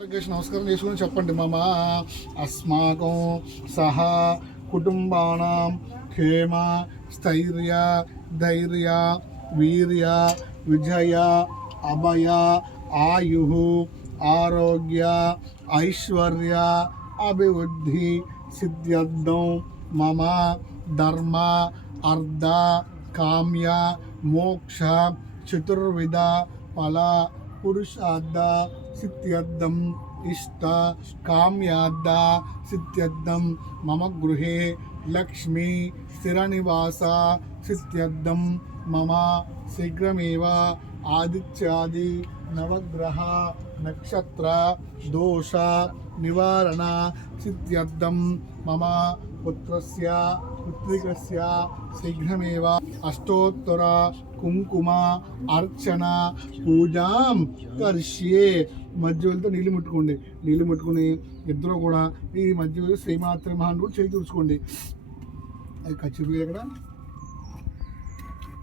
నమస్కారం చేసుకుని చెప్పండి. మమ అస్మాకం సహా కుటుంబానాం క్షేమ స్థైర్య ధైర్య వీర్య విజయ అభయ ఆయు ఆరోగ్య ఐశ్వర్య అభివృద్ధి సిద్ధ్యర్థం మమ ధర్మ అర్ధ కామ్య మోక్ష చతుర్విధ ఫల పురుషార్థ సిద్ధ్యర్థం ఇష్ట కామ్యార్థ సిద్ధ్యర్థం మమ గృహే లక్ష్మీ స్థిరనివాస సిద్ధ్యర్థం మమ శీఘ్రమేవ ఆదిత్యాది నవగ్రహ నక్షత్ర దోష నివారణ సిద్ధ్యర్థం మమ పుత్రస్య పుత్రికస్య శీఘ్రమేవ అష్టోత్తర కుంకుమ అర్చన పూజాం కరిష్యే మధ్యలో నీళ్ళు ముట్టుకోండి. నీళ్ళు ముట్టుకుని ఇద్దరు కూడా ఈ మధ్య శ్రీమాత్రి మహాన్ కూడా చేయి చూసుకోండి అది ఖచ్చితంగా ఇక్కడ